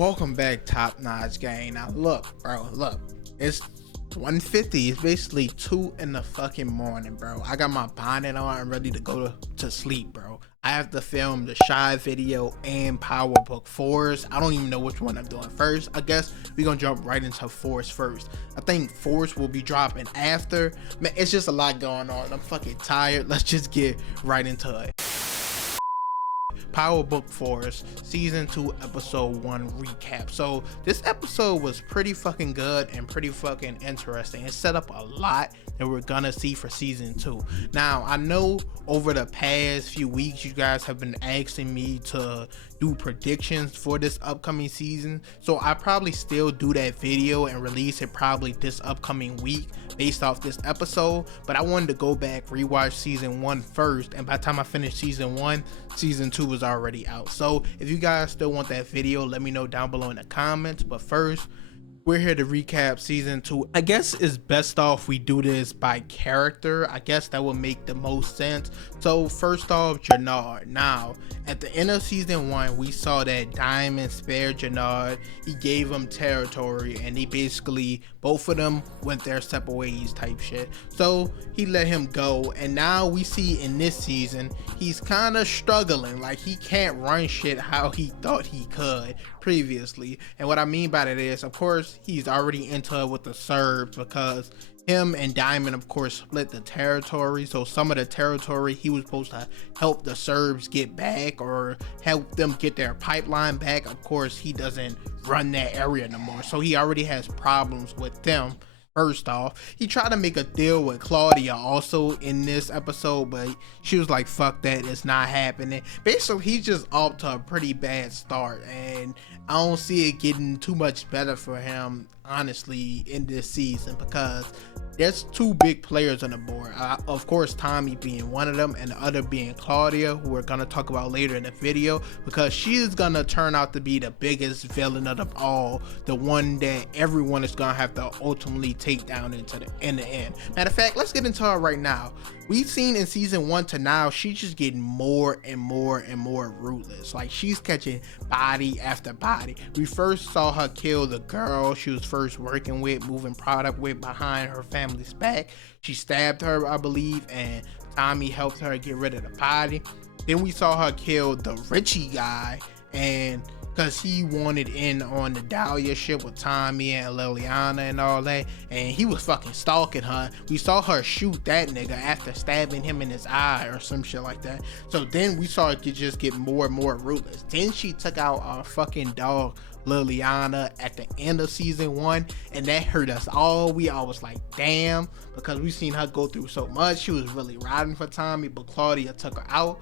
Welcome back, Top Notch Gang. Now look, bro, it's 1:50. It's basically 2 in the fucking morning, bro. I got my bonnet on and ready to go to sleep, bro. I have to film the Shy video and Power Book Force. I don't even know which one I'm doing first. I guess we're gonna jump right into Force first. I think Force will be dropping after. Man, it's just a lot going on. I'm fucking tired. Let's just get right into it. Power Book Force Season 2 Episode 1 recap. So this episode was pretty fucking good and pretty fucking interesting. It set up a lot that we're gonna see for Season 2. Now, I know over the past few weeks you guys have been asking me to do predictions for this upcoming season, so I probably still do that video and release it probably this upcoming week based off this episode. But I wanted to go back, rewatch Season 1 first, and by the time I finished Season 1, Season 2 was already out. So if you guys still want that video, let me know down below in the comments. But first, we're here to recap Season 2. I guess it's best off we do this by character. I guess that would make the most sense. So first off, Jenard. Now, at the end of Season 1, we saw that Diamond spared Jenard. He gave him territory, and he basically, both of them went their separate ways type shit. So he let him go, and now we see in this season, he's kind of struggling. Like, he can't run shit how he thought he could previously. And what I mean by that is, of course, he's already into it with the Serbs because him and Diamond, of course, split the territory. So some of the territory he was supposed to help the Serbs get back or help them get their pipeline back. Of course, he doesn't run that area no more, so he already has problems with them. First off, he tried to make a deal with Claudia also in this episode, but she was like, fuck that, it's not happening. Basically, he's just off to a pretty bad start, and I don't see it getting too much better for him, honestly, in this season, because there's two big players on the board. Of course, Tommy being one of them, and the other being Claudia, who we're gonna talk about later in the video, because she is gonna turn out to be the biggest villain of them all, the one that everyone is gonna have to ultimately take down in the end. Matter of fact, let's get into her right now. We've seen in Season 1 to now, she's just getting more and more and more ruthless. Like, she's catching body after body. We first saw her kill the girl she was first working with, moving product with, behind her family's back. She stabbed her, I believe, and Tommy helped her get rid of the body. Then we saw her kill the Richie guy, and because he wanted in on the Dahlia shit with Tommy and Liliana and all that, and he was fucking stalking her. We saw her shoot that nigga after stabbing him in his eye or some shit like that. So then we saw it just get more and more ruthless. Then she took out our fucking dog Liliana at the end of Season 1, and that hurt us all. We all was like, damn, because we seen her go through so much. She was really riding for Tommy, but Claudia took her out.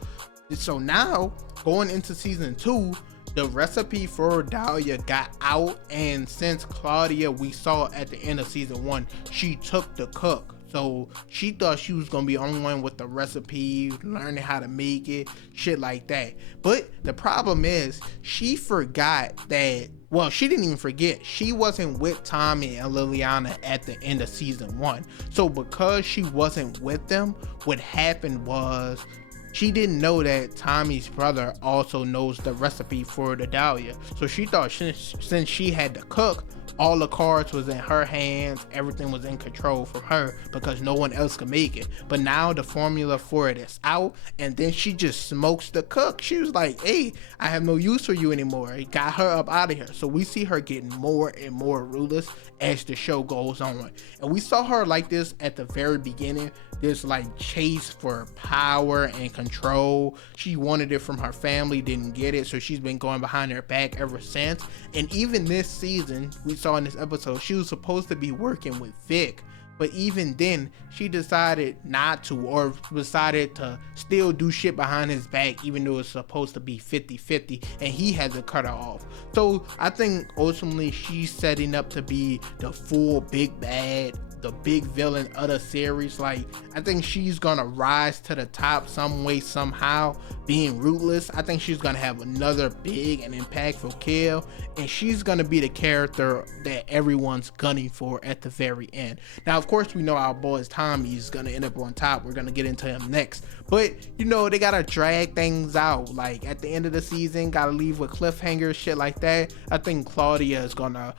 So now, going into Season 2, the recipe for Dahlia got out, and since Claudia, we saw at the end of Season 1, she took the cook. So she thought she was gonna be on one with the recipe, learning how to make it, shit like that. But the problem is, she forgot that, well, she didn't even forget, she wasn't with Tommy and Liliana at the end of Season 1. So because she wasn't with them, what happened was, she didn't know that Tommy's brother also knows the recipe for the Dahlia. So she thought since she had to cook, all the cards was in her hands, everything was in control from her because no one else could make it. But now the formula for it is out, and then she just smokes the cook. She was like, hey, I have no use for you anymore. It got her up out of here. So we see her getting more and more ruthless as the show goes on. And we saw her like this at the very beginning, this like chase for power and control. She wanted it from her family, didn't get it, so she's been going behind their back ever since. And even this season, we saw in this episode, she was supposed to be working with Vic, but even then she decided not to, or decided to still do shit behind his back, even though it's supposed to be 50-50, and he had to cut her off. So I think ultimately she's setting up to be the full big bad the big villain of the series. Like, I think she's gonna rise to the top some way, somehow, being Ruthless. I think she's gonna have another big and impactful kill, and she's gonna be the character that everyone's gunning for at the very end. Now, of course, we know our boy Tommy is gonna end up on top. We're gonna get into him next, but you know, they gotta drag things out. Like, at the end of the season, gotta leave with cliffhangers, shit like that. I think Claudia is gonna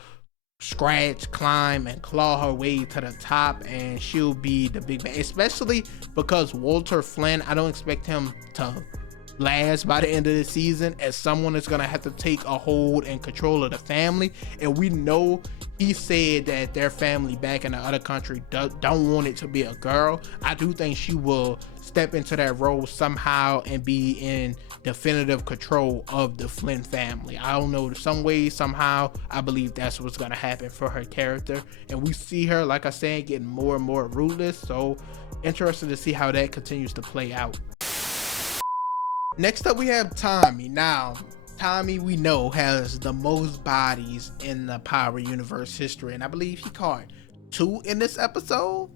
scratch, climb, and claw her way to the top, and she'll be the big bad, especially because Walter Flynn, I don't expect him to last by the end of the season, as someone is gonna have to take a hold and control of the family. And we know he said that their family back in the other country don't want it to be a girl. I do think she will step into that role somehow and be in definitive control of the Flynn family. I don't know, some way, somehow, I believe that's what's gonna happen for her character. And we see her, like I said, getting more and more ruthless, so interested to see how that continues to play out. Next up, we have Tommy. Now, Tommy, we know, has the most bodies in the Power Universe history, and I believe he caught 2 in this episode.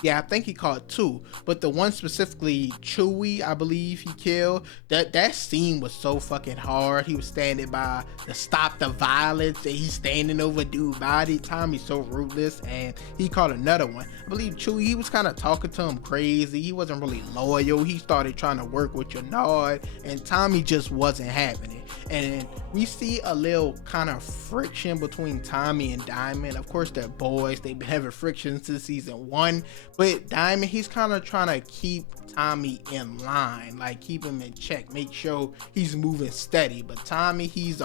Yeah, I think he caught 2, but the one specifically, Chewie, I believe he killed. That scene was so fucking hard. He was standing by to stop the violence, and he's standing over dude's body. Tommy's so ruthless, and he caught another one. I believe Chewie, he was kind of talking to him crazy. He wasn't really loyal. He started trying to work with Jenard, and Tommy just wasn't having it. And we see a little kind of friction between Tommy and Diamond. Of course, they're boys. They've been having friction since season 1. But Diamond, he's kind of trying to keep Tommy in line, like keep him in check, make sure he's moving steady. But Tommy, he's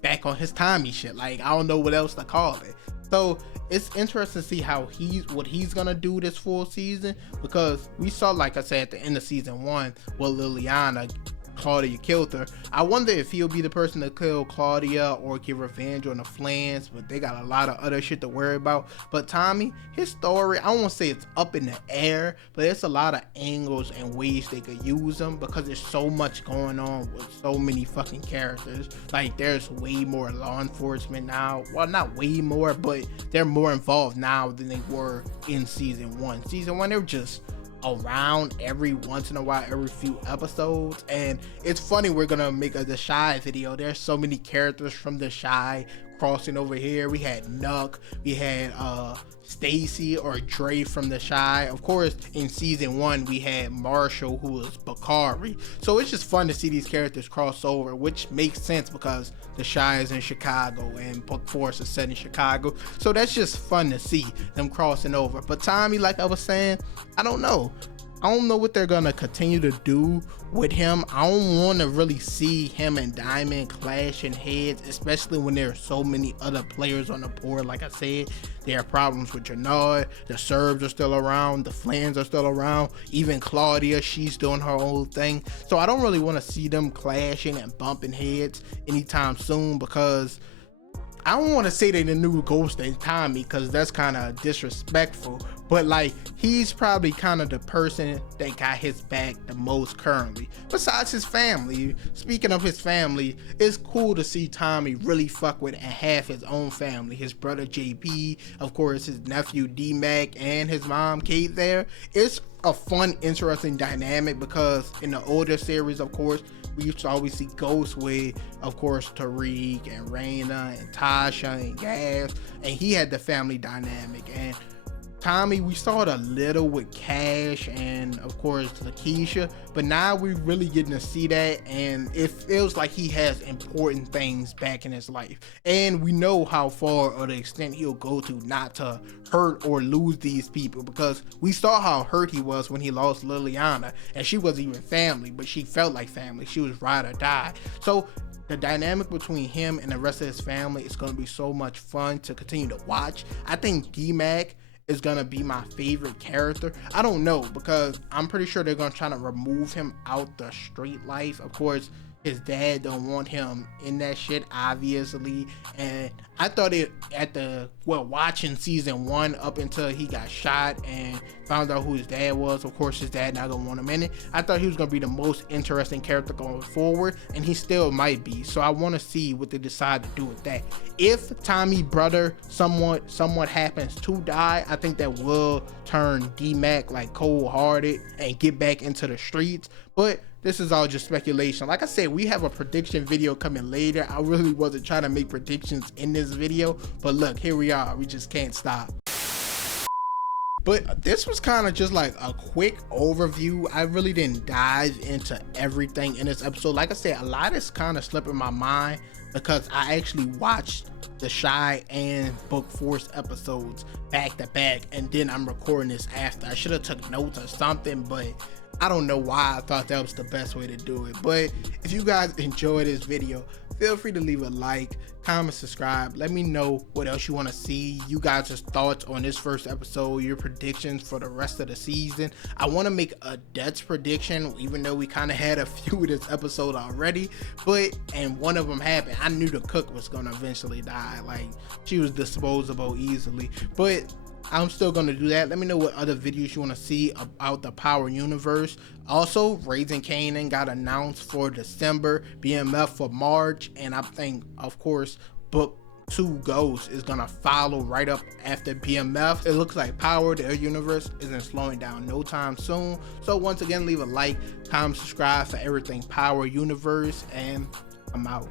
back on his Tommy shit. Like, I don't know what else to call it. So it's interesting to see how what he's gonna do this full season, because we saw, like I said, at the end of season 1, with Liliana, Claudia killed her. I wonder if he'll be the person to kill Claudia or get revenge on the Flans, but they got a lot of other shit to worry about. But Tommy, his story, I don't want to say it's up in the air, but it's a lot of angles and ways they could use him, because there's so much going on with so many fucking characters. Like, there's way more law enforcement now. Well, not way more, but they're more involved now than they were in season 1. Season 1, they were just around every once in a while, every few episodes. And it's funny, we're gonna make the Shy video. There's so many characters from the Shy crossing over here. We had Nuck, we had Stacy or Dre from the Shy. Of course, in season 1 we had Marshall, who was Bakari. So it's just fun to see these characters cross over, which makes sense because the Shy is in Chicago and Book Force is set in Chicago. So that's just fun to see them crossing over. But Tommy, like I was saying, I don't know what they're gonna continue to do with him. I don't want to really see him and Diamond clashing heads, especially when there are so many other players on the board. Like I said, there are problems with Jenard. The Serbs are still around. The Flans are still around. Even Claudia, she's doing her own thing. So I don't really want to see them clashing and bumping heads anytime soon, because I don't want to say they the new Ghost and Tommy, because that's kind of disrespectful, but like, he's probably kind of the person that got his back the most currently, besides his family. Speaking of his family, it's cool to see Tommy really fuck with and have his own family. His brother JP, of course, his nephew D-Mac, and his mom Kate there. It's a fun, interesting dynamic, because in the older series, of course, we used to always see Ghost with, of course, Tariq and Raina and Tasha and Gas, and he had the family dynamic. And Tommy, we saw it a little with Cash and, of course, Lakeisha, but now we're really getting to see that, and it feels like he has important things back in his life. And we know how far or the extent he'll go to not to hurt or lose these people, because we saw how hurt he was when he lost Liliana, and she wasn't even family, but she felt like family. She was ride or die. So the dynamic between him and the rest of his family is going to be so much fun to continue to watch. I think D-Mac is gonna be my favorite character. I don't know, because I'm pretty sure they're gonna try to remove him out the street life. Of course, his dad don't want him in that shit, obviously. And I thought it watching season 1 up until he got shot and found out who his dad was. Of course, his dad not gonna want him in it. I thought he was gonna be the most interesting character going forward, and he still might be. So I want to see what they decide to do with that. If Tommy's brother somewhat happens to die, I think that will turn D-Mac like cold-hearted and get back into the streets. But this is all just speculation. Like I said, we have a prediction video coming later. I really wasn't trying to make predictions in this video, but look, here we are. We just can't stop. But this was kind of just like a quick overview. I really didn't dive into everything in this episode. Like I said, a lot is kind of slipping my mind because I actually watched the Shy and Book Force episodes back to back, and then I'm recording this after. I should have took notes or something, but I don't know why I thought that was the best way to do it. But if you guys enjoyed this video, feel free to leave a like, comment, subscribe. Let me know what else you want to see, you guys' thoughts on this first episode, your predictions for the rest of the season. I want to make a deaths prediction, even though we kind of had a few this episode already, and one of them happened. I knew the cook was going to eventually die. Like, she was disposable easily, but I'm still going to do that. Let me know what other videos you want to see about the Power Universe. Also, Raising Kanan got announced for December, BMF for March, and I think, of course, Book 2 Ghost is going to follow right up after BMF. It looks like Power, the universe, isn't slowing down no time soon. So once again, leave a like, comment, subscribe for everything Power Universe, and I'm out.